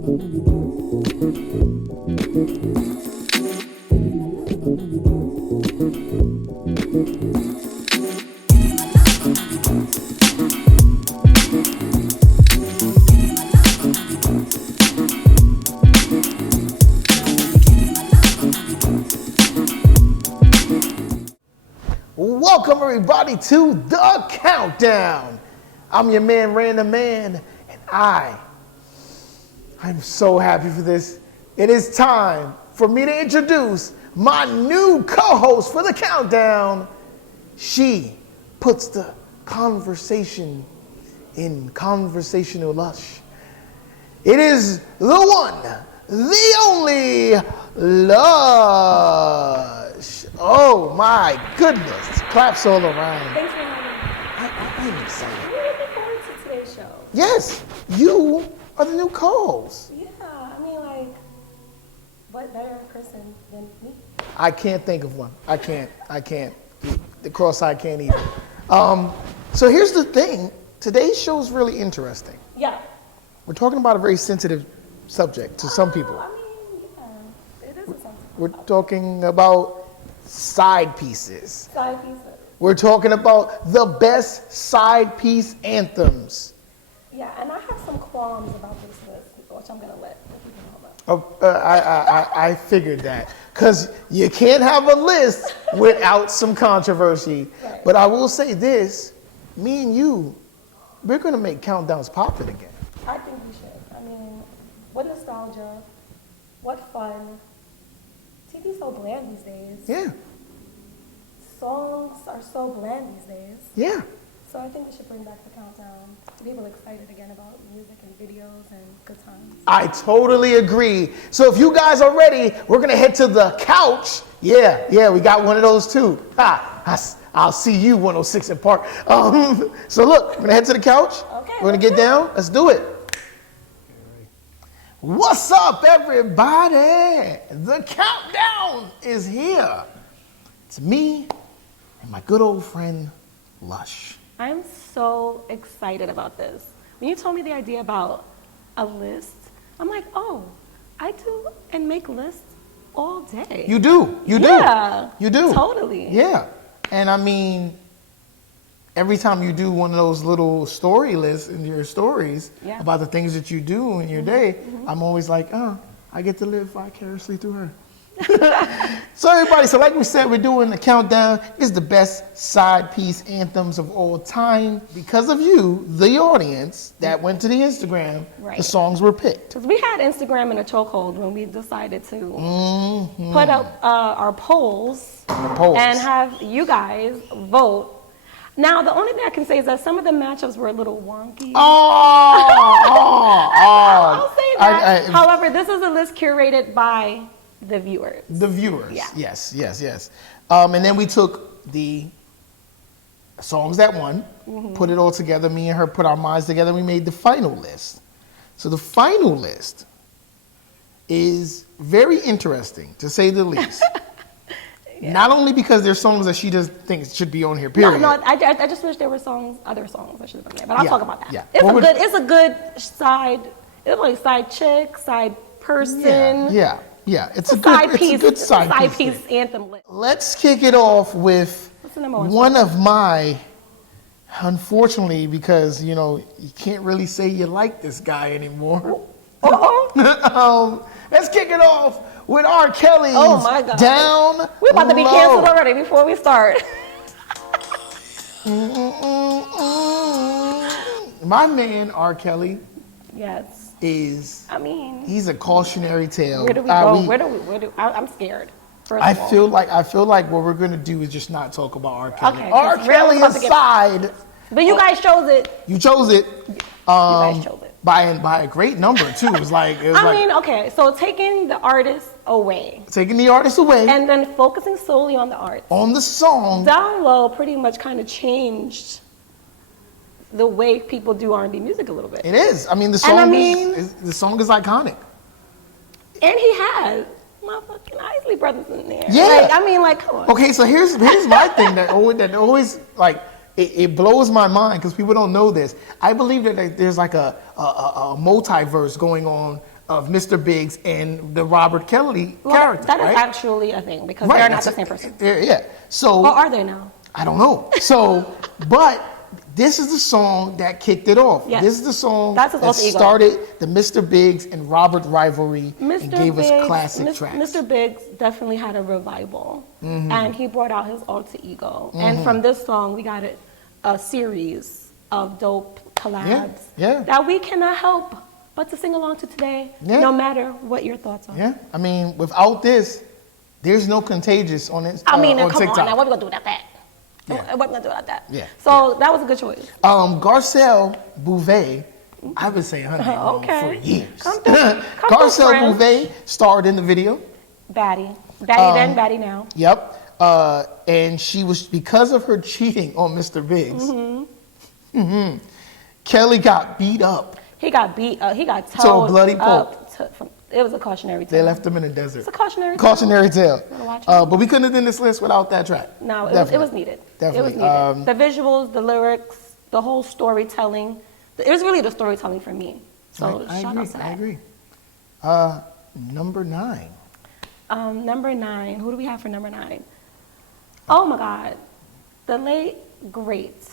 Welcome everybody to The Countdown. I'm your man, Random Man, and I'm so happy for this. It is time for me to introduce my new co-host for The Countdown. She puts the conversation in conversational lush. It is the one, the only Lush. Oh my goodness. Claps all around. Thanks for having me. I'm excited. I'm really looking forward to today's show. Yes, you are the new co-host. Yeah, I mean, like, what better person than me? I can't think of one. I can't. The cross-eyed can't either. So here's the thing. Today's show is really interesting. Yeah. We're talking about a very sensitive subject to some people. I mean, yeah, it is a sensitive We're talking about side pieces. side piece. We're talking about the best side piece anthems. Yeah, and I have some qualms about this list, which I'm going to let the people know about. I figured that. Because you can't have a list without some controversy. Right. But I will say this, me and you, we're going to make countdowns popping again. I think we should. I mean, what nostalgia, what fun. TV's so bland these days. Yeah, Songs are so bland these days. yeah. So I think we should bring back the countdown to people excited again about music and videos and good times. I totally agree. So if you guys are ready, we're going to head to the couch. Yeah, we got one of those too. I'll see you 106 in Park. So look, we're going to head to the couch. Okay, We're going to get down. Let's do it. What's up, everybody? The countdown is here. It's me and my good old friend, Lush. I'm so excited about this. When you told me the idea about a list, I'm like, oh, I do and make lists all day. You do. You do. Totally. Yeah. And I mean, every time you do one of those little story lists in your stories about the things that you do in your day, I'm always like, I get to live vicariously through her. So everybody, like we said, we're doing the countdown. It's the best side piece anthems of all time. Because of you, the audience that went to the Instagram, the songs were picked. Because we had Instagram in a chokehold when we decided to put up our polls and have you guys vote. Now, the only thing I can say is that some of the matchups were a little wonky. I'll say that. However, this is a list curated by the viewers. The viewers. Yeah. Yes. And then we took the songs that won, put it all together. Me and her put our minds together. We made the final list. So the final list is very interesting, to say the least. Not only because there's songs that she just thinks should be on here, period. No, I just wish there were other songs that should have been there. But I'll talk about that. Yeah. It's a good side. It's like side chick, side person. Yeah. It's a side good side piece anthem list. Let's kick it off with one of my, unfortunately, because you can't really say you like this guy anymore. Let's kick it off with R. Kelly's Down We're about to be Low. canceled already before we start. My man, R. Kelly, yes, he's a cautionary tale. Where do we go? I'm scared. I feel like what we're going to do is just not talk about R. Kelly. Okay, R. Kelly aside. But you guys chose it. You chose it. You guys chose it. By a great number, too. Okay, so taking the artist away. And then focusing solely on the art. On the song. Down Low pretty much kind of changed the way people do R&B music a little bit. It is. I mean, the song is iconic. And he has motherfucking Isley Brothers in there. Yeah. Come on. Okay, so here's my thing that always it blows my mind because people don't know this. I believe that there's like a multiverse going on of Mr. Biggs and the Robert Kelly character. That right? is actually a thing because they're not the same person. Yeah. So. Or are they now? I don't know. So, but this is the song that kicked it off. Yes. This is the song that started the Mr. Biggs and Robert rivalry and gave us classic tracks. Mr. Biggs definitely had a revival, and he brought out his alter ego. And from this song, we got a series of dope collabs that we cannot help but to sing along to today, no matter what your thoughts are. Yeah, I mean, without this, there's no Contagious on it. I mean, on come TikTok. on now, what are we gonna do about that? Yeah. What are we gonna do about that? Yeah. So that was a good choice. Garcelle Bouvet, I've been saying her name wrong for years. Come Garcelle Bouvet starred in the video. Baddie then, baddie now. Yep. And she was, because of her cheating on Mr. Biggs, Kelly got beat up. He got beat up. He got towed to a bloody pulp. It was a cautionary tale. They left him in the desert. It's a cautionary tale. Cautionary tale. But we couldn't have done this list without that track. No, it was needed. Definitely. It was needed. The visuals, the lyrics, the whole storytelling. It was really the storytelling for me. So shout out to that. I agree. Number 9. Number 9. Who do we have for number 9? Oh my God. The late, great.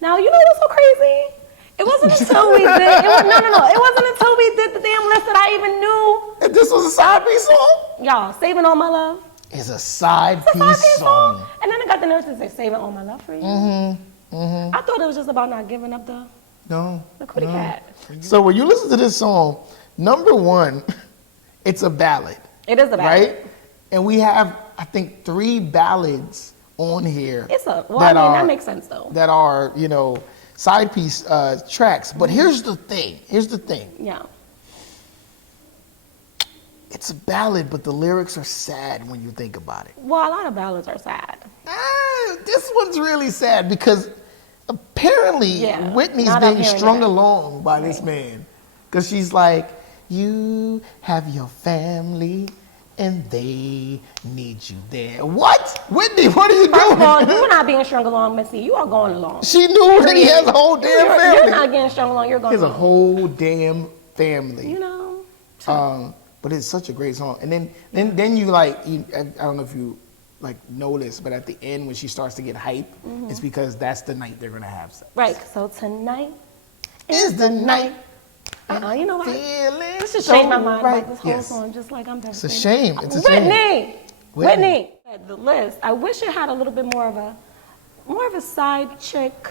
Now, you know what's so crazy? It wasn't until we did. It wasn't until we did the damn list that I even knew. And this was a side piece song? Y'all, Saving All My Love. It's a side piece song. And then I got the nerve to say, Saving All My Love for You. I thought it was just about not giving up the kitty cat. So when you listen to this song, number 1, it's a ballad. It is a ballad. Right? And we have, I think, 3 ballads on here. That makes sense though. That are, side piece tracks. But here's the thing. Yeah. It's a ballad, but the lyrics are sad when you think about it. Well, a lot of ballads are sad. This one's really sad because apparently Whitney's being strung along by this man. Because she's like, you have your family and they need you there. What? Whitney, what are you doing? First of all, you're not being strung along, Missy. You are going along. She knew that he has a whole damn family. You're not getting strung along. You're going along. He has a whole damn family. But it's such a great song. And then you I don't know if you notice, but at the end when she starts to get hype, it's because that's the night they're gonna have sex. Right. So tonight is the night. You know what? This should change my mind about this whole song, just like I'm devastated. It's a shame. It's a shame. Whitney. The list. I wish it had a little bit more of a side chick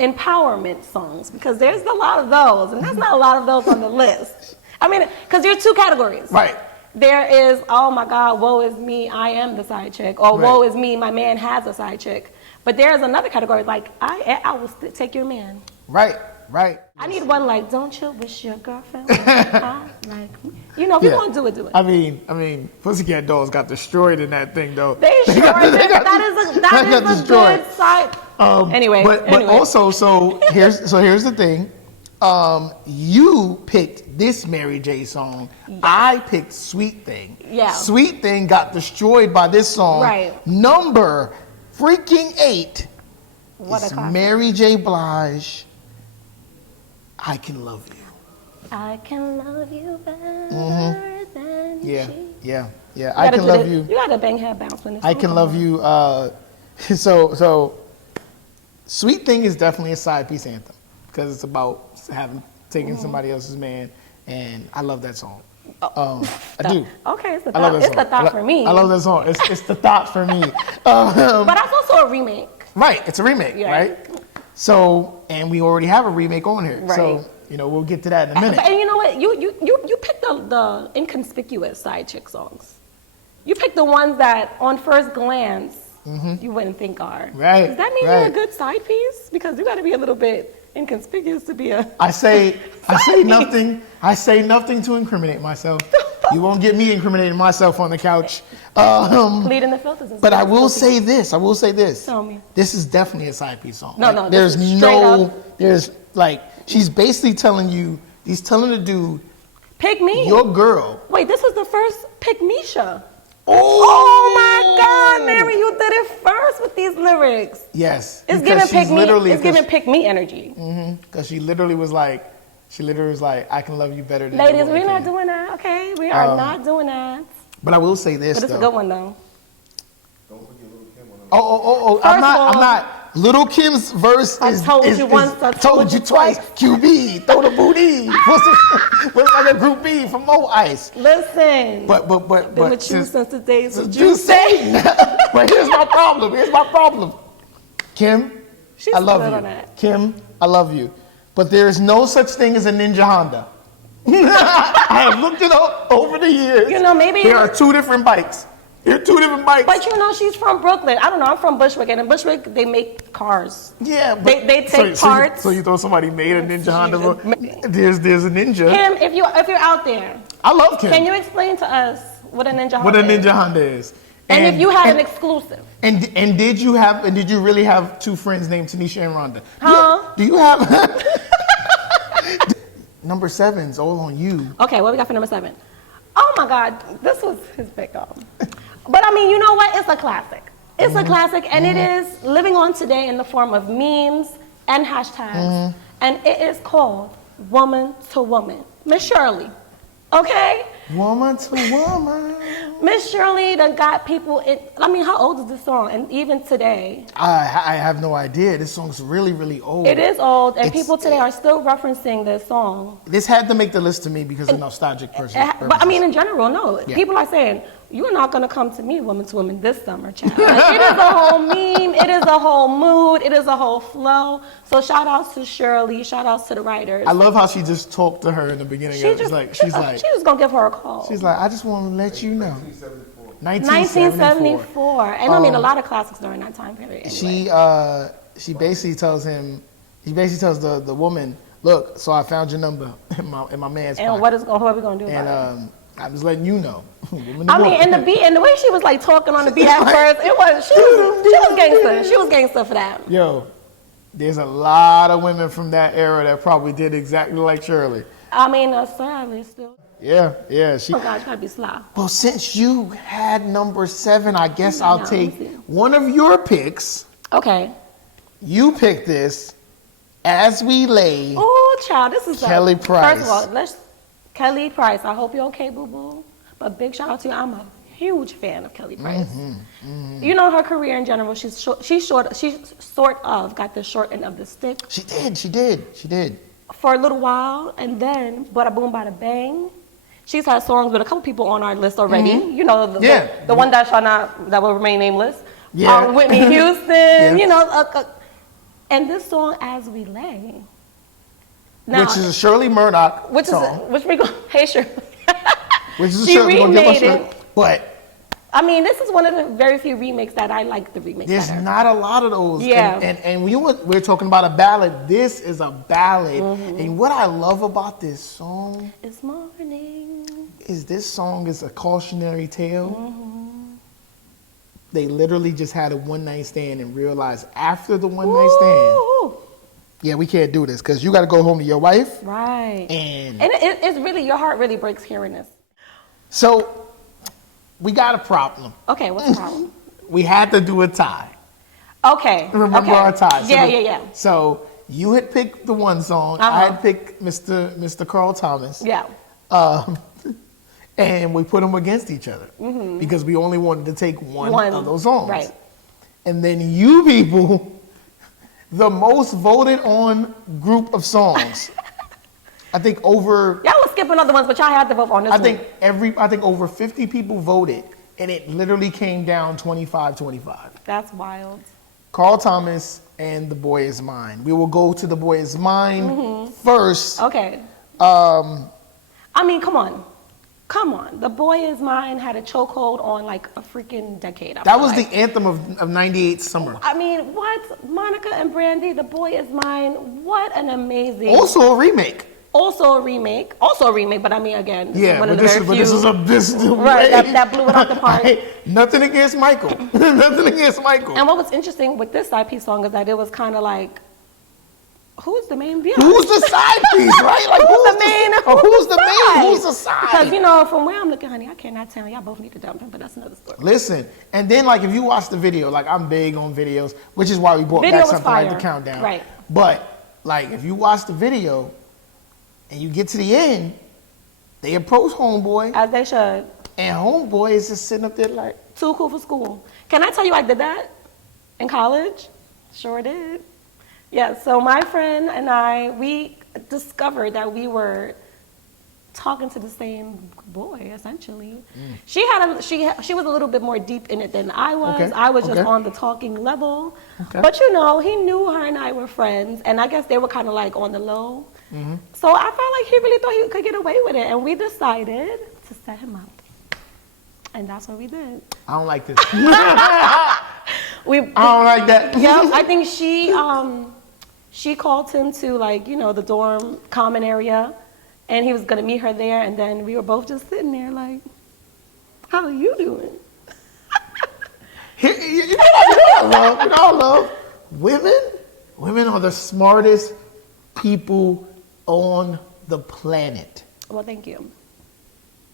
empowerment songs because there's a lot of those, and there's not a lot of those on the list. I mean, because there's 2 categories. Right. There is, oh my God, woe is me, I am the side chick, or woe is me, my man has a side chick. But there is another category like I will take your man. Right. I need one like, don't you wish your girlfriend was like me? If you want to do it, do it. I mean, Pussycat Dolls got destroyed in that thing, though. They sure did. That is a good side. Anyway. But also, so here's the thing. You picked this Mary J song. Yes. I picked Sweet Thing. Yeah. Sweet Thing got destroyed by this song. Right. Number freaking 8 is Mary J. Blige. I Can Love You. I can love you better than Yeah. I Can Love You. You gotta bang head bounce when it's I Can Love You. So Sweet Thing is definitely a side piece anthem because it's about taking somebody else's man, and I love that song. I do. Okay, it's the thought for me. I love that song. It's the thought for me. But that's also a remake. Right, it's a remake, right? So, and we already have a remake on here. Right. So, we'll get to that in a minute. And you know what? You picked the inconspicuous side chick songs. You picked the ones that, on first glance, you wouldn't think are. Right. Does that mean you're a good side piece? Because you got to be a little bit inconspicuous to be a. I say nothing. I say nothing to incriminate myself. You won't get me incriminating myself on the couch. Pleading the filters. But I will say this. Tell me. This is definitely a side piece song. No. She's basically telling the dude, pick me. Your girl. Wait, this was the first Pick Misha. Oh my God, Mary, you did it first with these lyrics. Yes. It's giving Pick Me. It's giving Pick Me energy. Because she literally was like, She literally was like, I can love you better than Ladies, we're not doing that, okay? We are not doing that. But I will say this, But it's a good one, though. Don't forget Little Kim on Oh. I'm not. Little Kim's verse is... told you once, I told you twice. QB, throw the booty. What's like a group B from Mo Ice. Listen. But been with you since the days of Juice. But here's my problem. Kim, She's I love good you. on that. Kim, I love you. But there is no such thing as a Ninja Honda. I have looked it up over the years. You know, maybe... There are two different bikes. There are two different bikes. But you know, she's from Brooklyn. I don't know, I'm from Bushwick, and in Bushwick, they make cars. Yeah, but... They take parts. So you thought somebody made a Ninja Honda? There's a Ninja. Kim, if you're out there... I love Kim. Can you explain to us what a Ninja Honda is? What a Ninja Honda is. And if you had an exclusive. And did you really have two friends named Tanisha and Rhonda? Huh? Do you have... Number 7's all on you. Okay, what we got for number 7? Oh my God, this was his pick. But I mean, you know what? It's a classic. It's a classic, and it is living on today in the form of memes and hashtags. And it is called Woman to Woman. Miss Shirley. Okay? Woman to woman. Miss Shirley done got people in. I mean, how old is this song? And even today. I have no idea. This song's really, really old. It is old, and people today are still referencing this song. This had to make the list to me because of nostalgic purposes. But I mean, in general, no. Yeah. People are saying, you're not going to come to me, woman to woman, this summer, child. Like, it is a whole meme. It is a whole mood. It is a whole flow. So shout outs to Shirley. Shout outs to the writers. I love how she just talked to her in the beginning. She's just going to give her a call. She's like, I just want to let you know. 1974. And I mean, a lot of classics during that time period. Anyway. She basically tells the woman, look, so I found your number in my man's pocket. And what are we going to do about it? I'm just letting you know. I mean, and the beat, and the way she was like talking on the beat at first, she was gangster. She was gangster for that. Yo, there's a lot of women from that era that probably did exactly like Shirley. I mean, sadly still. Yeah. Oh God, you gotta be sly. Well, since you had number 7, I guess I'll take one of your picks. Okay. You pick this, As We Lay. Oh, child, this is Kelly Price. First of all, Kelly Price. I hope you're okay, boo boo. But big shout out to you. I'm a huge fan of Kelly Price. You know her career in general. She's sort of got the short end of the stick. She did. For a little while, and then bada boom, bada bang. She's had songs with a couple people on our list already. You know, the one that will remain nameless. Yeah. Whitney Houston. You know, and this song, As We Lay. Now, which is a Shirley Murdoch song. Hey Shirley. Which is a She Shirley remade it. But I mean, this is one of the very few remakes that I like the remake there's better. not a lot of those. Yeah. And we're talking about a ballad. This is a ballad. And what I love about this song It's morning. is this song is a cautionary tale. They literally just had a one-night stand and realized after the one-night stand, yeah, we can't do this because you got to go home to your wife. Right. And it's really, your heart really breaks hearing this. So we got a problem. Okay, what's the problem? We had to do a tie. Okay. Remember our tie. So Yeah. So you had picked the one song. I had picked Mr. Carl Thomas. Yeah. And we put them against each other because we only wanted to take one of those songs. Right. And then you people, the most voted on group of songs. I think over. Y'all was skipping other ones, but y'all had to vote on this one. I think over 50 people voted, and it literally came down 25-25. That's wild. Carl Thomas and The Boy Is Mine. We will go to The Boy Is Mine first. Okay. I mean, come on. The Boy Is Mine had a chokehold on like a freaking decade. That was the anthem of 98 summer. I mean, what? Monica and Brandy, The Boy Is Mine. What an amazing. Also a remake. Also a remake, but I mean, again, this is a right, that blew it out the park. Nothing against Michael. Nothing against Michael. And what was interesting with this side piece song is that it was kind of like, who's the main beat? Who's the side piece, right? Like who's the side? Because from where I'm looking, honey, I cannot tell. Y'all both need to dump him, but that's another story. Listen, and then like if you watch the video, like I'm big on videos, which is why we brought back something like the countdown. Right. But like if you watch the video, And you get to the end, they approach homeboy, As they should. and homeboy is just sitting up there like, Too cool for school. Can I tell you I did that in college? Sure did. Yeah, so my friend and I, we discovered that we were talking to the same boy, essentially. She was a little bit more deep in it than I was. Okay, I was just okay. on the talking level. Okay. But you know, he knew her and I were friends, and I guess they were kind of like on the low. So I felt like he really thought he could get away with it, and we decided to set him up. And that's what we did. I don't like this. I don't like that. Yeah, I think she called him to, like, you know, the dorm common area, and he was gonna meet her there, and then we were both just sitting there like, how are you doing? You know what I love? Women? Women are the smartest people on the planet. Well, thank you.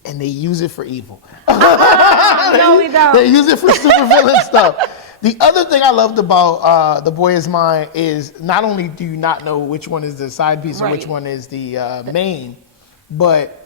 And they use it for evil. No, we don't. They use it for supervillain stuff. The other thing I loved about The Boy Is Mine is not only do you not know which one is the side piece or Right. which one is the main, but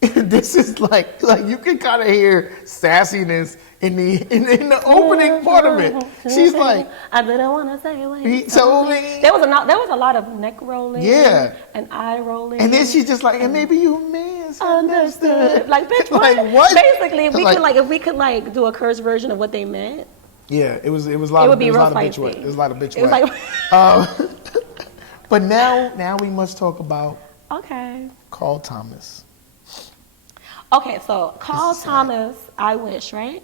this is like you can kind of hear sassiness in the opening part of it. She's like, I didn't want to say what he told me. There was a lot of neck rolling. Yeah. And eye rolling. And then she's just like, and maybe you misunderstood. Like, bitch, Like, what? Basically, if we Like- if we could do a curse version of what they meant, Yeah, it was a lot. it would of, be it was a real lot of bitch spicy. wet. It was a lot of bitch It was wet. like, But now we must talk about okay. Carl Thomas. Okay, so Carl This is sad. Thomas, I wish, right?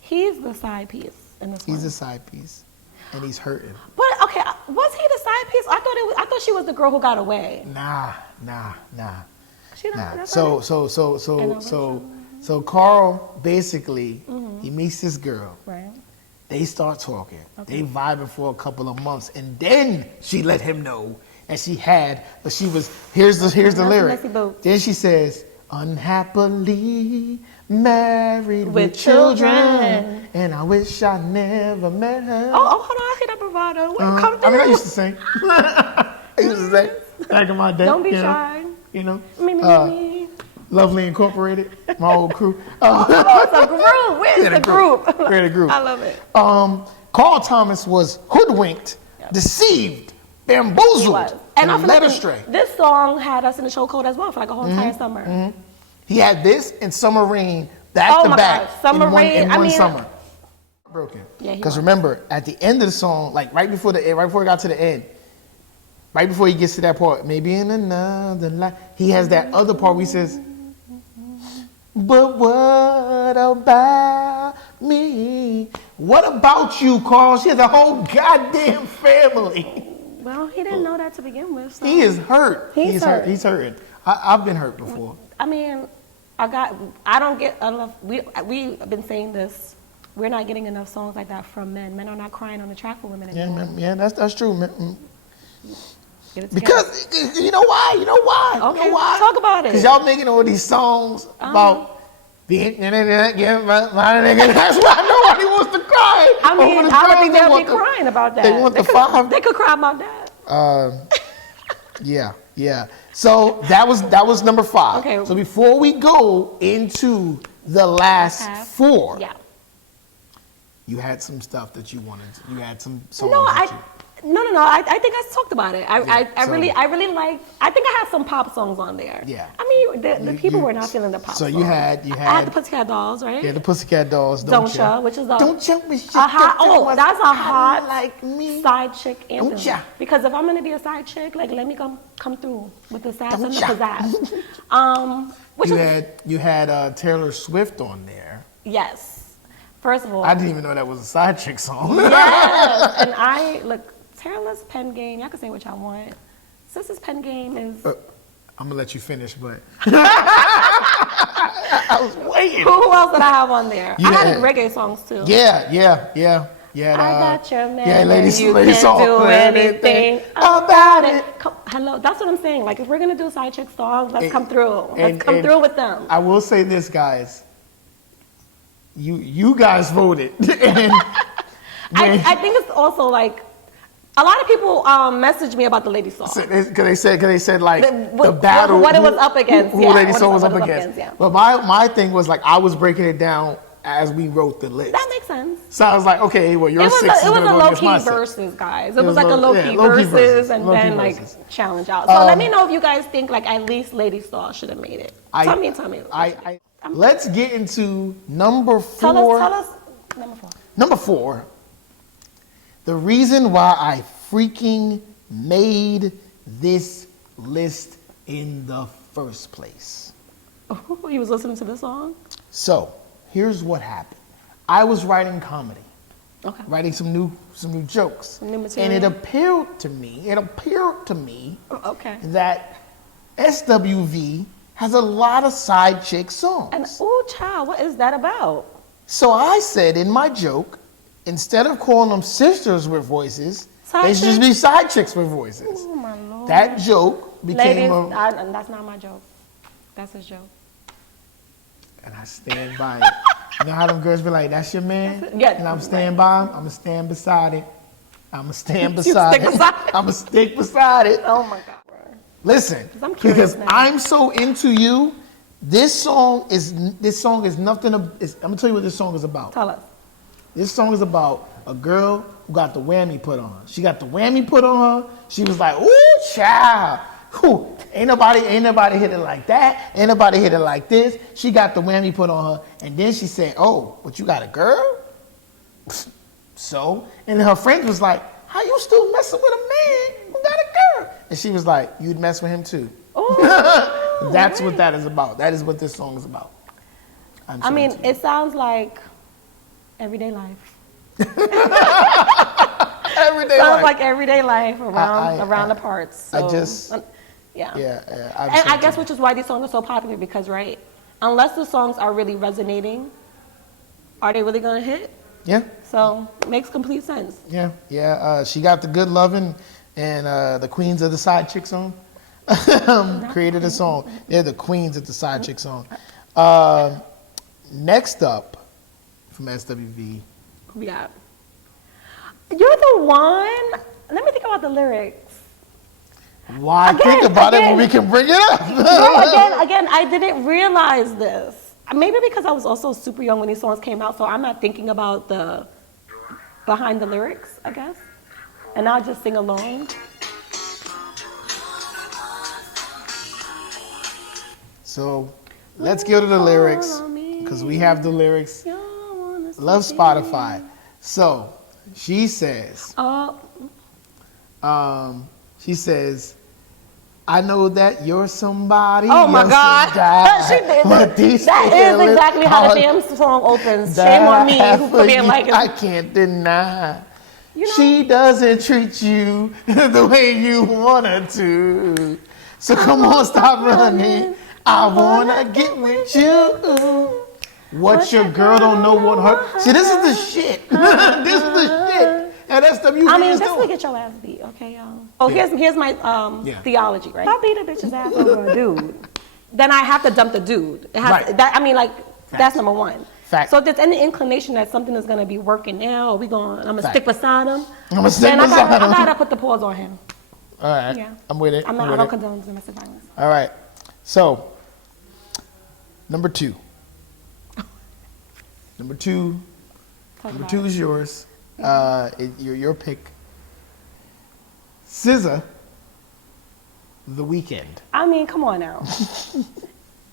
He's the side piece in this He's one. a side piece, and he's hurting. But okay, was he the side piece? I thought she was the girl who got away. Nah. She not. That's So not it. so Carl basically he meets this girl. Right. They start talking. They vibing for a couple of months, and then she let him know that she had. But she was here's the lyric. messy boat. Then she says, "Unhappily married with With children, children. and I wish I never met her." Oh, hold on, I hear that bravado. Wait, come through. I mean, I used to sing. I used to sing back in my day. Don't be you know, shy. You know, Me. Lovely Incorporated, my old crew. Oh, it's a group. Where's the group? We're the group. I love it. Carl Thomas was hoodwinked, deceived, bamboozled, Was. and I feel led like astray. this song had us in the chokehold as well for like a whole entire summer. He had this and Summer Rain back Oh to my back gosh, Summer in one, Rain, in I one mean- summer. Broken. Yeah, he Because was. remember, at the end of the song, like right before it got to the end, right before he gets to that part, maybe in another life, he has that other part where he says, "But what about me? What about you, Carl? She has a whole goddamn family." Well, he didn't know that to begin with. So. He is hurt. He's hurt. He's hurting. I've been hurt before. I mean, I don't get enough. We've been saying this. We're not getting enough songs like that from men. Men are not crying on the track for women Yeah, anymore. man, yeah, that's true, man. Get it together. Because you know why? You know why? Okay, You know why? talk about it. Because y'all making all these songs about being that's why nobody wants to cry. I mean, over the I don't girls. think They they'll be want the- crying about that. They want the could, five. They could cry about that. Yeah. So that was number 5. Okay. So before we go into the last 4, Yeah. you had some stuff that you wanted. You had some songs. No, that No. I think I talked about it. I so- really liked. I think I had some pop songs on there. Yeah. I mean, the people were not feeling the pop. So songs. you had I had the Pussycat Dolls, right? yeah, the Pussycat Dolls. Don't Ya, which is a Don't ya wish you a hot. could Oh, was that's a hot like me. side chick anthem. Don't ya? Because if I'm gonna be a side chick, like let me come through with the sass Don't and the ya? pizzazz. Which You had Taylor Swift on there. yes. First of all, I didn't even know that was a side chick song. yes, and I look Taylor's pen game. Y'all can say what y'all want. Sister's pen game is. I'm gonna let you finish, but I was waiting. Who else did I have on there? You I had had- reggae songs too. Yeah. I got your man. Yeah, ladies, you ladies can't song. do anything about it. Hello, that's what I'm saying. Like, if we're gonna do side chick songs, let's come through. Let's come through with them. I will say this, guys. You guys voted, and I think it's also like A lot of people messaged me about the Lady Saw. Because they said like the battle. What it was up against. Who Lady Saw was up against. Yeah. But my thing was like, I was breaking it down as we wrote the list. That makes sense. So I was like, okay, well, your 6 is It was going to a go against my low-key 6. versus, guys. It was like a low-key low-key versus and low-key then versus. like challenge out. So let me know if you guys think like at least Lady Saw should have made it. Tell me. Let's get into number 4. Tell us number 4. Number 4. The reason why I freaking made this list in the first place. Oh, you was listening to this song? So, here's what happened. I was writing comedy. Okay. Writing some new jokes. Some new material. And it appeared to me Okay. that SWV has a lot of side chick songs. And ooh, child, what is that about? So I said in my joke, instead of calling them sisters with voices, they should just be side chicks with voices. Oh my Lord. That joke became Ladies, that's not my joke. That's his joke. And I stand by it. You know how them girls be like, that's your man? Yeah. And I'm stand by him. I'm going to stand beside it. I'm going to stand You beside stick it. beside it? I'm going to stick beside it. Oh my God, bro. Listen, I'm curious because now. I'm so into you, this song is nothing. I'm going to tell you what this song is about. Tell us. This song is about a girl who got the whammy put on her. She got the whammy put on her. She was like, ooh, child. Whew, ain't nobody hit it like that. Ain't nobody hit it like this. She got the whammy put on her. And then she said, oh, but you got a girl? So? And then her friend was like, how you still messing with a man who got a girl? And she was like, you'd mess with him too. Oh, That's what that is about. That is what this song is about. I mean, it sounds like everyday life. Everyday Sounds life. like everyday life around the parts. So, yeah. Yeah. And I guess which is why these songs are so popular because, right, unless the songs are really resonating, are they really going to hit? Yeah. So it makes complete sense. Yeah. She got the good loving, and the queens of the side chick song created a song. They're the queens of the side chick song. Next up from SWV. Who we got? You're the one. Let me think about the lyrics. Why think about it when we can bring it up? No, again, I didn't realize this. Maybe because I was also super young when these songs came out, so I'm not thinking about the behind the lyrics, I guess. And I'll just sing along. So let's go to the lyrics because we have the lyrics. Love Spotify. So she says, she says, I know that you're somebody. Oh my God. She did. That is exactly how the damn song opens. Shame on me for being like it. I can't deny. She doesn't treat you the way you want her to. So come on, stop running. I want to get with you. What your girl don't know what her... See, this is the shit. This is the shit. And SWV I mean, is this doing. will get your ass beat, okay, y'all? Oh, here's my theology, right? If I beat a bitch's ass over a dude, then I have to dump the dude. It has Right. That's number one. Fact. So if there's any inclination that something is going to be working now, I'm going to stick beside him. I'm going to stick beside him. I got to put the pause on him. All right. Yeah. I'm with it. I don't condone domestic violence. All right. So, number 2. Number two is yours. Your pick. SZA, The Weeknd. I mean, come on now.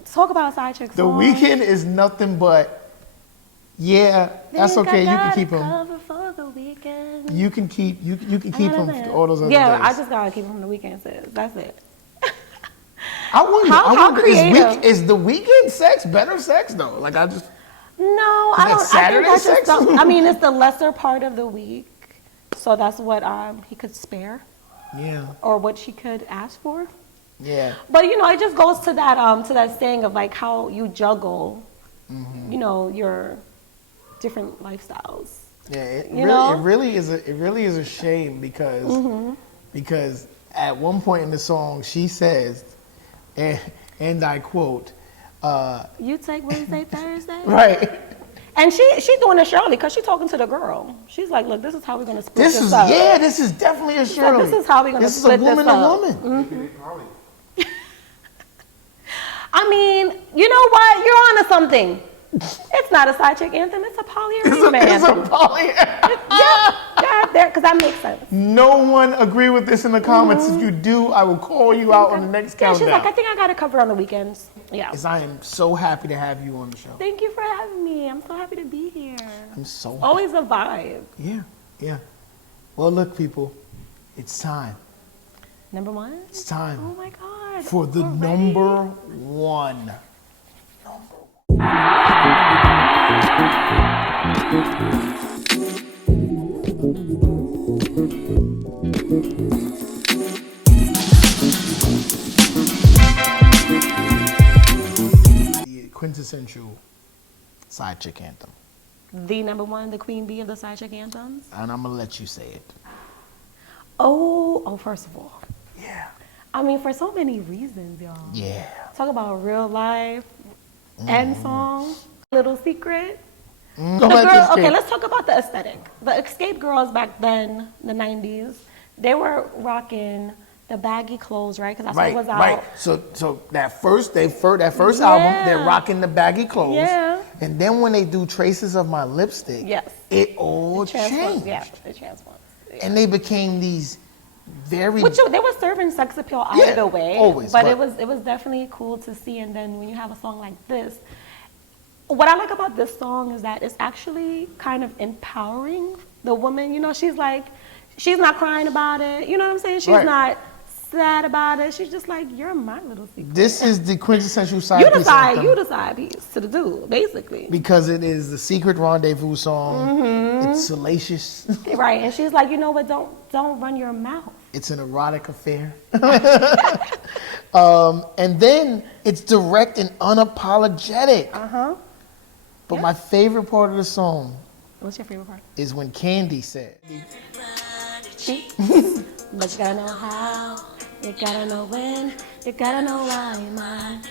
Talk about a side chick The song. Weeknd is nothing but, that's okay. You can keep him. You can keep him for all those other days. I just gotta keep him from The Weeknd. Sis. That's it. I wonder. How creative. Is The Weeknd sex better sex though? Like I just. No, I don't. Saturday I think sex? that's just. I mean, it's the lesser part of the week, so that's what he could spare. Yeah. Or what she could ask for. Yeah. But it just goes to that saying of like how you juggle, your different lifestyles. Yeah. It really is a shame because at one point in the song she says, and I quote. You take Wednesday, Thursday. Right. And she's doing it Shirley because she's talking to the girl. She's like, look, this is how we're gonna split this up. Yeah, this is definitely a Shirley. Like, this is how we're gonna split this up. This is a woman to woman. Mm-hmm. I mean, you know what? You're onto something. It's not a side chick anthem. It's a polyamorous anthem. It's a polyamorous. Yeah, there, because that makes sense. No one agree with this in the comments. If you do, I will call you out on the next countdown. She's like, I think I got it covered on the weekends. Yeah. I am so happy to have you on the show. Thank you for having me. I'm so happy to be here. I'm so happy. Always a vibe. Yeah. Well, look, people, it's time. Number one? It's time. Oh my God. For the number one. The quintessential side chick anthem. The number one, the queen bee of the side chick anthems? And I'm going to let you say it. Oh, first of all. Yeah. I mean, for so many reasons, y'all. Yeah. Talk about real life and songs. Little secret. Okay, let's talk about the aesthetic. The Escape girls back then, the 90s, they were rocking the baggy clothes, right? Because that's what was out. Right. So that first album, they're rocking the baggy clothes. Yeah. And then when they do Traces of My Lipstick, it all changed. Yeah, it transforms. Yeah. And they became these very... Which they were serving sex appeal either way. Always. But it was definitely cool to see. And then when you have a song like this, what I like about this song is that it's actually kind of empowering the woman. You know, she's like, she's not crying about it. You know what I'm saying? She's not sad about it. She's just like, you're my little secret. This is the quintessential side piece. You the side piece to the dude, basically. Because it is the secret rendezvous song. Mm-hmm. It's salacious. Right, and she's like, you know what, don't run your mouth. It's an erotic affair. And then it's direct and unapologetic. Uh-huh. But my favorite part of the song... What's your favorite part? Is when Candy said... But you gotta know how, you gotta know when, you gotta know why, man.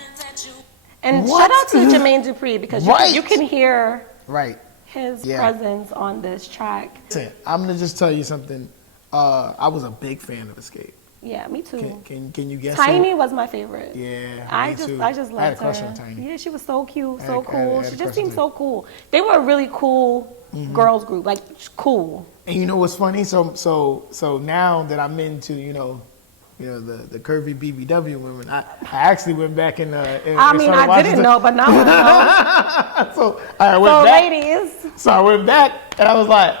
And shout out to Jermaine Dupri because you can hear his presence on this track. I'm gonna just tell you something. I was a big fan of Escape. Yeah, me too. Can you guess? Tiny was my favorite. Yeah, I just loved her. I had a crush on Tiny. Yeah, she was so cute, so cool. She just seemed so cool. They were a really cool girls group, like cool. And you know what's funny? So now that I'm into the curvy BBW women, I actually went back and I didn't know, but now I know. So I went back. Ladies. So I went back and I was like,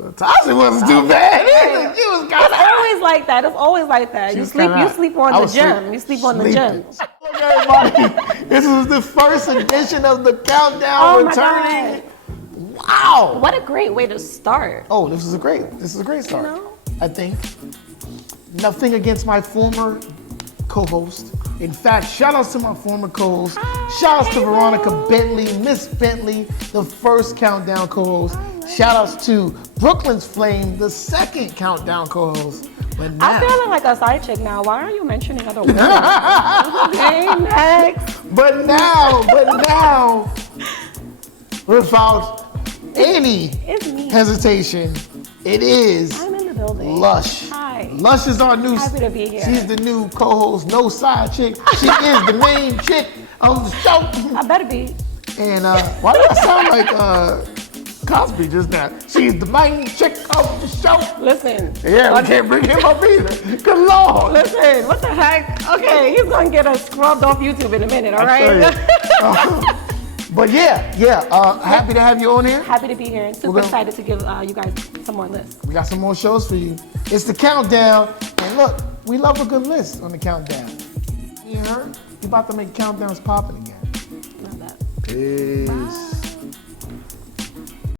Tasha wasn't too bad. She was it's always like that. It's always like that. You sleep on the gym. You sleep on the gym. Look, everybody. This was the first edition of the countdown returning. Wow. What a great way to start. Oh, this is a great start. You know? I think. Nothing against my former co-host. In fact, shout outs to my former co-host. Shout outs to Veronica Bentley, Miss Bentley, the first countdown co-host. Shout outs to Brooklyn's Flame, the second countdown co-host. But now, I'm feeling like a side chick now. Why are you mentioning other women? Okay, next. But now, without any hesitation, it is I'm in the building. Lush. Hi. Lush is our new. Happy to be here. She's the new co-host, no side chick. She is the main chick of the show. I better be. And why do I sound like Cosby just now? She's the main chick of the show. Listen. Yeah, we can't bring him up either. Good Lord. Listen, what the heck? Okay, he's gonna get us scrubbed off YouTube in a minute. All right. But happy to have you on here. Happy to be here and super excited to give you guys some more lists. We got some more shows for you. It's the countdown. And look, we love a good list on the countdown. You heard? You about to make countdowns popping again. Love that. Peace. Bye.